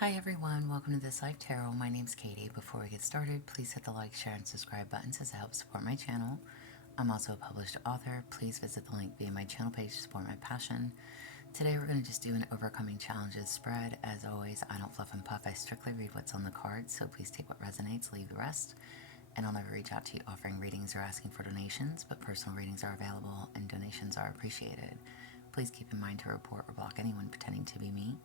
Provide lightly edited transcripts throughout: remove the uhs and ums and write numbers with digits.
Hi everyone, welcome to This Life Tarot. My name's Katie. Before we get started, please hit the like, share, and subscribe buttons as it helps support my channel. I'm also a published author. Please visit the link via my channel page to support my passion. Today we're going to just do an overcoming challenges spread. As always, I don't fluff and puff. I strictly read what's on the cards, so please take what resonates, leave the rest. And I'll never reach out to you offering readings or asking for donations, but personal readings are available and donations are appreciated. Please keep in mind to report or block anyone pretending to be me.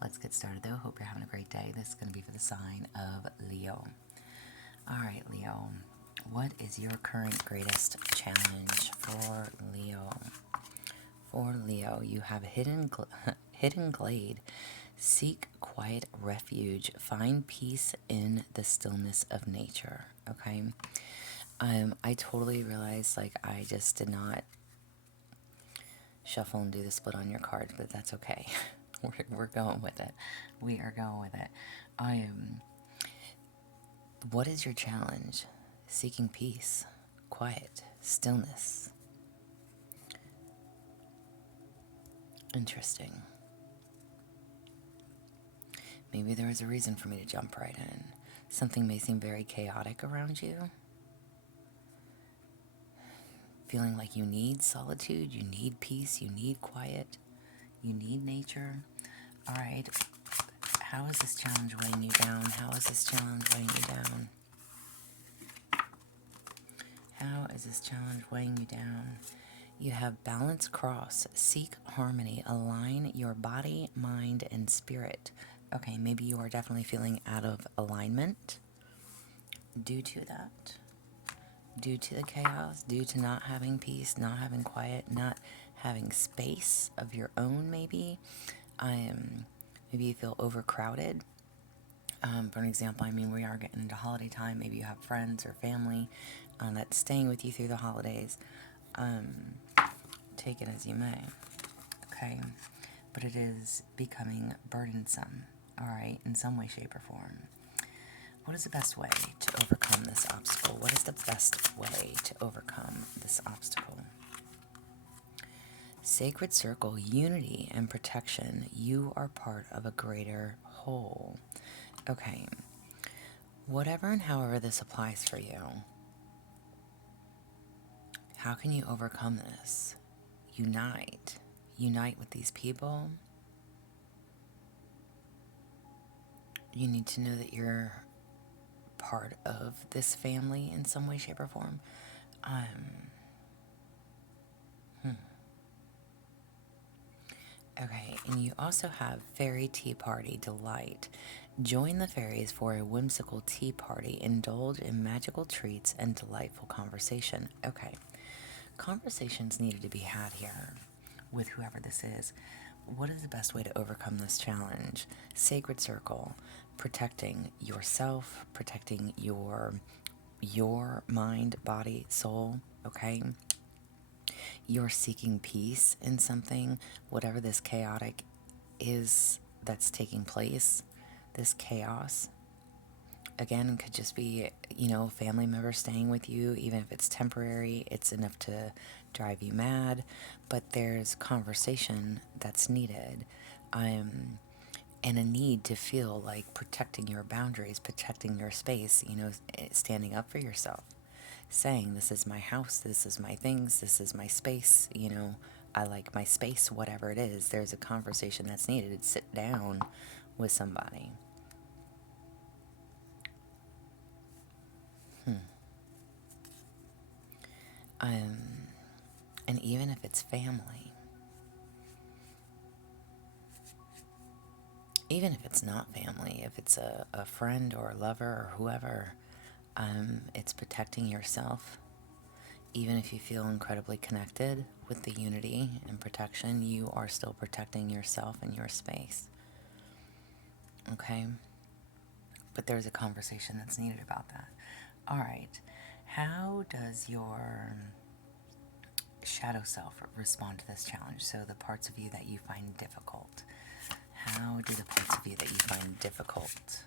Let's get started though. Hope you're having a great day. This is going to be for the sign of Leo. Alright, Leo. What is your current greatest challenge for Leo? For Leo, you have hidden glade. Seek quiet refuge. Find peace in the stillness of nature. Okay? I totally realized, like, I just did not shuffle and do the split on your cards, but that's okay. We're going with it. We are going with it. What is your challenge? Seeking peace, quiet, stillness. Interesting. Maybe there is a reason for me to jump right in. Something may seem very chaotic around you. Feeling like you need solitude, you need peace, you need quiet, you need nature. Alright, how is this challenge weighing you down? How is this challenge weighing you down? How is this challenge weighing you down? You have balance cross. Seek harmony. Align your body, mind, and spirit. Okay, maybe you are definitely feeling out of alignment due to that. Due to the chaos, due to not having peace, not having quiet, not having space of your own, maybe. Maybe you feel overcrowded. For an example, we are getting into holiday time. Maybe you have friends or family that's staying with you through the holidays. Take it as you may, okay? But it is becoming burdensome, alright, in some way, shape, or form. What is the best way to overcome this obstacle? What is the best way to overcome this obstacle? Sacred circle, unity and protection. You are part of a greater whole. Okay, whatever and however this applies for you, how can you overcome this? Unite. Unite with these people. You need to know that you're part of this family in some way, shape, or form. Okay, and you also have Fairy Tea Party Delight. Join the fairies for a whimsical tea party. Indulge in magical treats and delightful conversation. Okay, conversations needed to be had here with whoever this is. What is the best way to overcome this challenge? Sacred circle, protecting yourself, protecting your mind, body, soul, okay? You're seeking peace in something, whatever this chaotic is that's taking place, this chaos. Again, it could just be, family members staying with you, even if it's temporary, it's enough to drive you mad, but there's conversation that's needed. And a need to feel like protecting your boundaries, protecting your space, standing up for yourself. Saying, this is my house, this is my things, this is my space, I like my space, whatever it is. There's a conversation that's needed. Sit down with somebody. And even if it's family, even if it's not family, if it's a friend or a lover or whoever, it's protecting yourself. Even if you feel incredibly connected with the unity and protection, you are still protecting yourself and your space. Okay? But there's a conversation that's needed about that. All right. How does your shadow self respond to this challenge? So the parts of you that you find difficult. How do the parts of you that you find difficult,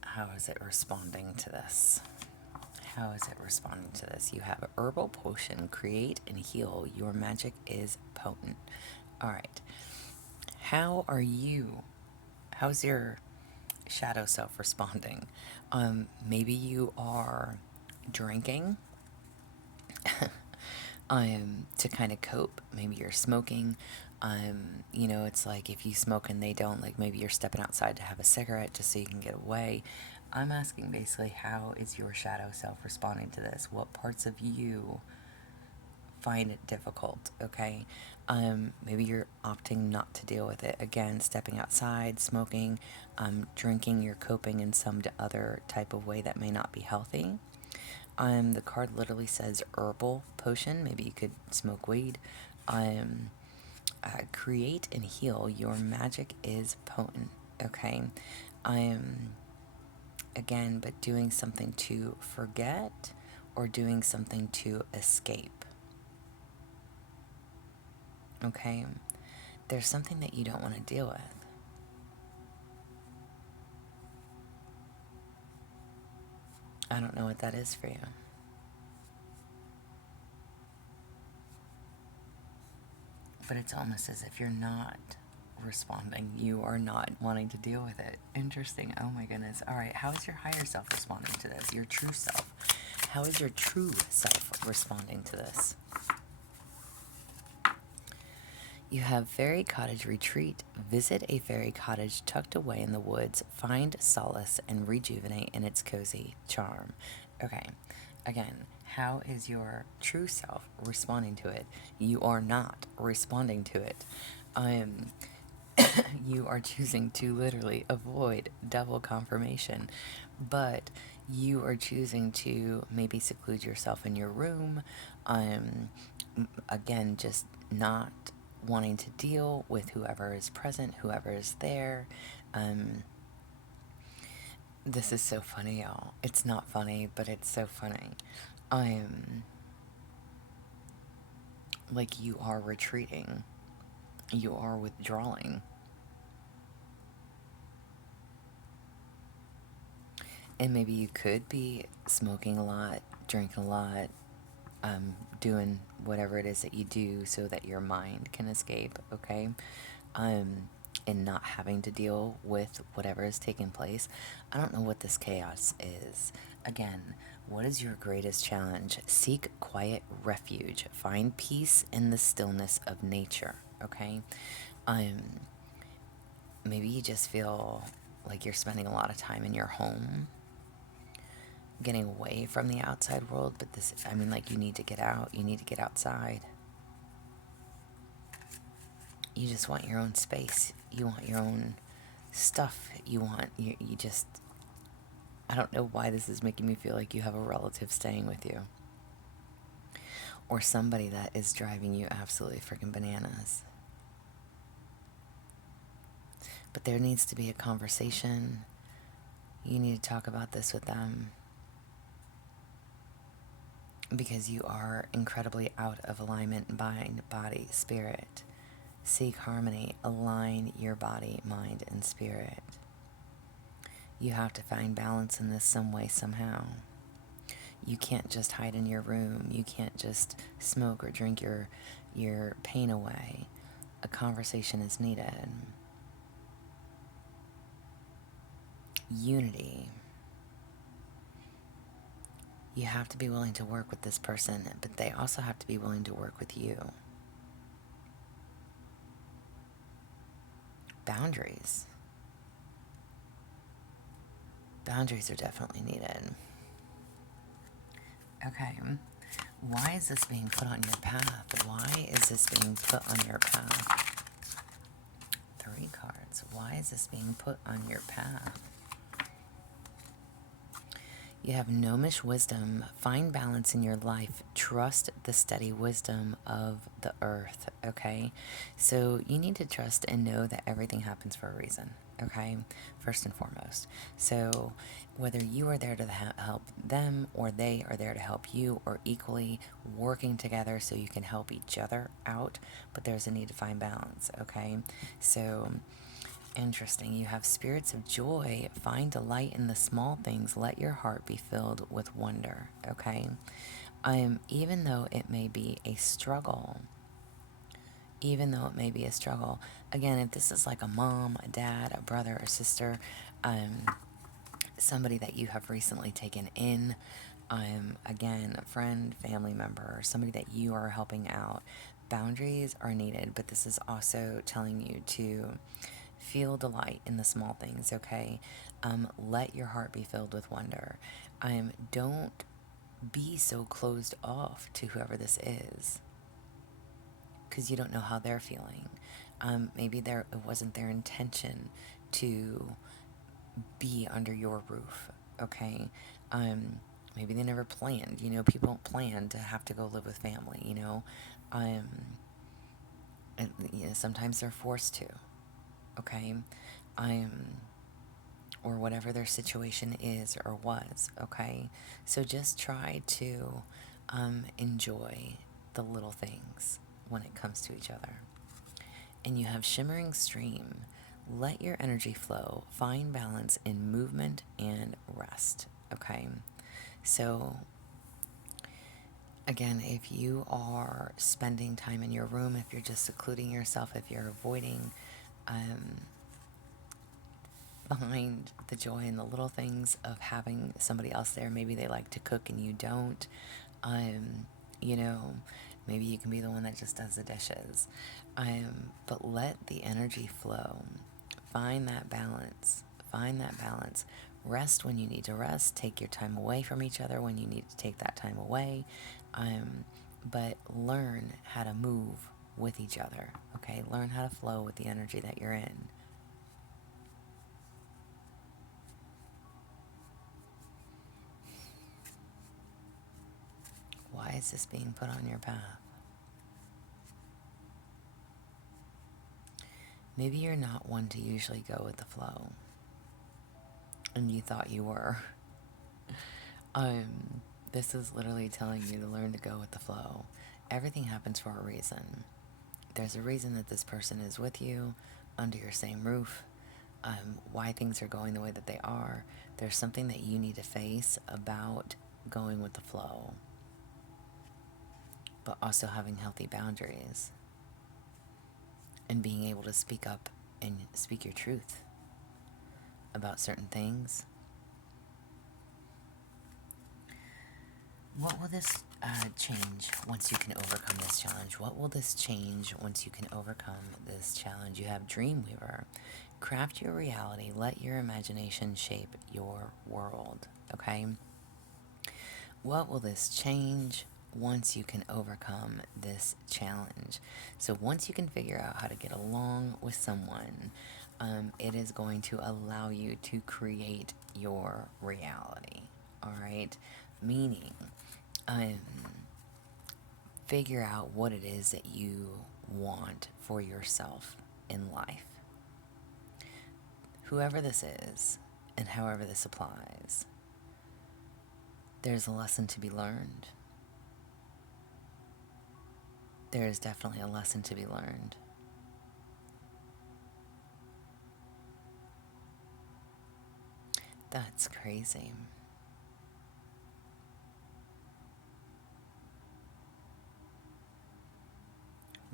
how is it responding to this? How is it responding to this? You have a herbal potion. Create and heal. Your magic is potent. All right. How's your shadow self responding. Maybe you are drinking to kind of cope. Maybe you're smoking. It's like if you smoke and they don't, like maybe you're stepping outside to have a cigarette just so you can get away. I'm asking basically, how is your shadow self responding to this? What parts of you find it difficult? Okay. Maybe you're opting not to deal with it. Again, stepping outside, smoking, drinking, you're coping in some other type of way that may not be healthy. The card literally says herbal potion. Maybe you could smoke weed. Um, Create and heal. Your magic is potent. Okay. Um, Again, but doing something to forget or doing something to escape. Okay. There's something that you don't want to deal with. I don't know what that is for you. But it's almost as if you're not responding. You are not wanting to deal with it. Interesting. Oh my goodness. All right. How is your higher self responding to this? Your true self. How is your true self responding to this? You have fairy cottage retreat. Visit a fairy cottage tucked away in the woods. Find solace and rejuvenate in its cozy charm. Okay. Again, how is your true self responding to it? You are not responding to it. Um, you are choosing to literally avoid double confirmation, but you are choosing to maybe seclude yourself in your room. Again, just not wanting to deal with whoever is present, whoever is there. Um, this is so funny, y'all. It's not funny, but it's so funny. Um, like you are retreating, you are withdrawing. And maybe you could be smoking a lot, drinking a lot, doing whatever it is that you do so that your mind can escape, okay? Um, and not having to deal with whatever is taking place. I don't know what this chaos is. Again, what is your greatest challenge? Seek quiet refuge. Find peace in the stillness of nature, okay? Um, Maybe you just feel like you're spending a lot of time in your home, getting away from the outside world, but this, I mean, like, you need to get out, you need to get outside. You just want your own space, you want your own stuff, you just, I don't know why this is making me feel like you have a relative staying with you, or somebody that is driving you absolutely freaking bananas. But there needs to be a conversation. You need to talk about this with them, because you are incredibly out of alignment, mind, body, spirit. Seek harmony, align your body, mind, and spirit. You have to find balance in this some way, somehow. You can't just hide in your room. You can't just smoke or drink your pain away. A conversation is needed. Unity. You have to be willing to work with this person, but they also have to be willing to work with you. Boundaries. Boundaries are definitely needed. Okay. Why is this being put on your path? Why is this being put on your path? 3 cards. Why is this being put on your path? You have gnomish wisdom. Find balance in your life. Trust the steady wisdom of the earth, okay? So you need to trust and know that everything happens for a reason, okay? First and foremost. So whether you are there to help them or they are there to help you, or equally working together so you can help each other out, but there's a need to find balance, okay? So interesting. You have spirits of joy. Find delight in the small things. Let your heart be filled with wonder. Okay. Even though it may be a struggle, even though it may be a struggle, again, if this is like a mom, a dad, a brother, a sister, um, somebody that you have recently taken in, again, a friend, family member, somebody that you are helping out. Boundaries are needed, but this is also telling you to feel delight in the small things, okay? Let your heart be filled with wonder. Don't be so closed off to whoever this is, because you don't know how they're feeling. Maybe it wasn't their intention to be under your roof, okay? Um, Maybe they never planned. People don't plan to have to go live with family. Um, and, sometimes they're forced to, okay? Um, or whatever their situation is or was, okay? So just try to enjoy the little things when it comes to each other. And you have shimmering stream. Let your energy flow. Find balance in movement and rest, okay? So, again, if you are spending time in your room, if you're just secluding yourself, if you're avoiding, um, find the joy in the little things of having somebody else there. Maybe they like to cook and you don't. Um, you know, Maybe you can be the one that just does the dishes. But let the energy flow. Find that balance. Find that balance. Rest when you need to rest. Take your time away from each other when you need to take that time away. But learn how to move with each other. Okay? Learn how to flow with the energy that you're in. Why is this being put on your path? Maybe you're not one to usually go with the flow, and you thought you were. Um, this is literally telling you to learn to go with the flow. Everything happens for a reason. There's a reason that this person is with you, under your same roof, why things are going the way that they are. There's something that you need to face about going with the flow, but also having healthy boundaries and being able to speak up and speak your truth about certain things. What will this change once you can overcome this challenge? What will this change once you can overcome this challenge? You have Dreamweaver. Craft your reality. Let your imagination shape your world. Okay? What will this change once you can overcome this challenge? So once you can figure out how to get along with someone, it is going to allow you to create your reality. All right? Meaning, um, figure out what it is that you want for yourself in life. Whoever this is, and however this applies, there's a lesson to be learned. There is definitely a lesson to be learned. That's crazy.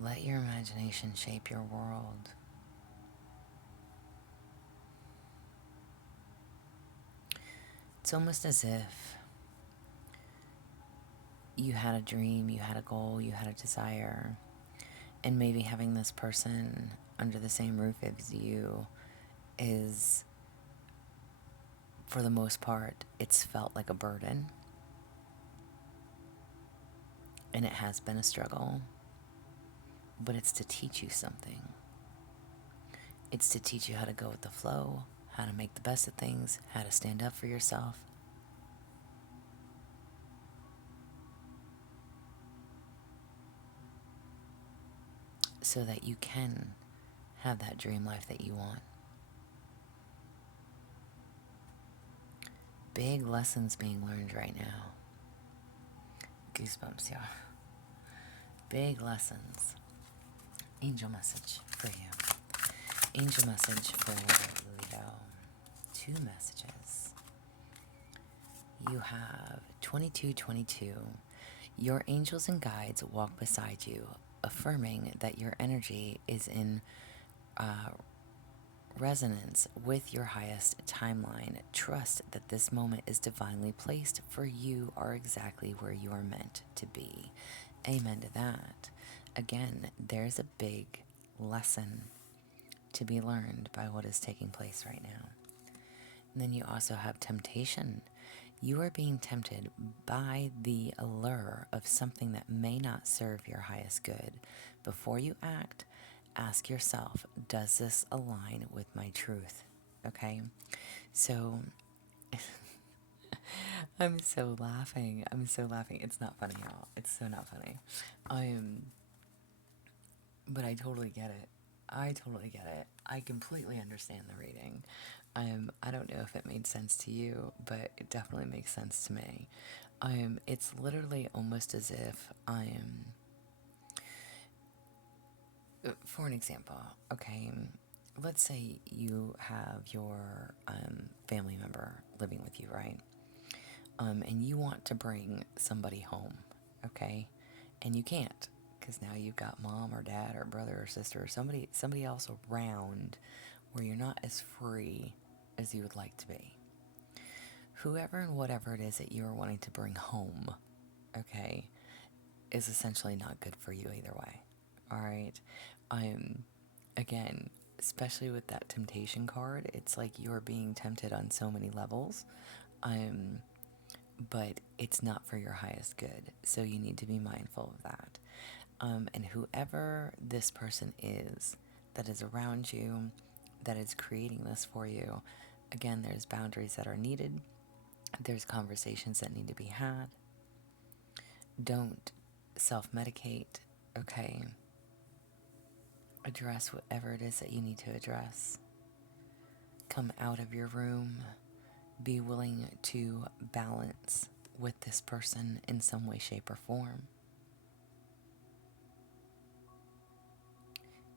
Let your imagination shape your world. It's almost as if you had a dream, you had a goal, you had a desire, and maybe having this person under the same roof as you is, for the most part, it's felt like a burden. And it has been a struggle, but it's to teach you something. It's to teach you how to go with the flow, how to make the best of things, how to stand up for yourself. So that you can have that dream life that you want. Big lessons being learned right now. Goosebumps, y'all. Big lessons. Angel message for you. Angel message for Leo. 2 messages. You have 2222. Your angels and guides walk beside you, affirming that your energy is in Resonance with your highest timeline. Trust that this moment is divinely placed, for you are exactly where you are meant to be. Amen to that. Again, there's a big lesson to be learned by what is taking place right now. And then you also have temptation. You are being tempted by the allure of something that may not serve your highest good. Before you act, ask yourself, does this align with my truth? Okay? So, I'm so laughing. I'm so laughing. It's not funny, y'all. It's so not funny. But I totally get it. I totally get it. I completely understand the reading. I don't know if it made sense to you, but it definitely makes sense to me. It's literally almost as if for an example, okay, let's say you have your family member living with you, right? And you want to bring somebody home, okay, and you can't because now you've got mom or dad or brother or sister or somebody else around where you're not as free as you would like to be. Whoever and whatever it is that you are wanting to bring home, okay, is essentially not good for you either way. All right. Again, especially with that temptation card, it's like you're being tempted on so many levels. But it's not for your highest good. So you need to be mindful of that. And whoever this person is that is around you, that is creating this for you, again, there's boundaries that are needed. There's conversations that need to be had. Don't self-medicate, okay? Address whatever it is that you need to address. Come out of your room. Be willing to balance with this person in some way, shape, or form.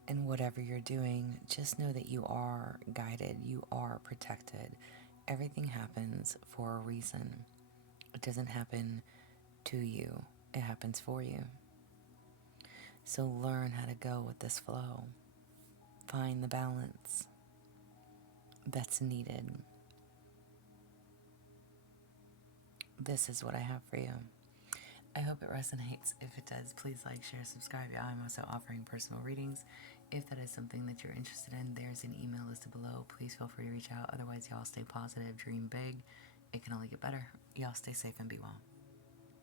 And whatever you're doing, just know that you are guided, you are protected. Everything happens for a reason. It doesn't happen to you, it happens for you. So learn how to go with this flow. Find the balance that's needed. This is what I have for you. I hope it resonates. If it does, please like, share, subscribe. I'm also offering personal readings. If that is something that you're interested in, there's an email listed below. Please feel free to reach out. Otherwise, y'all stay positive, dream big. It can only get better. Y'all stay safe and be well.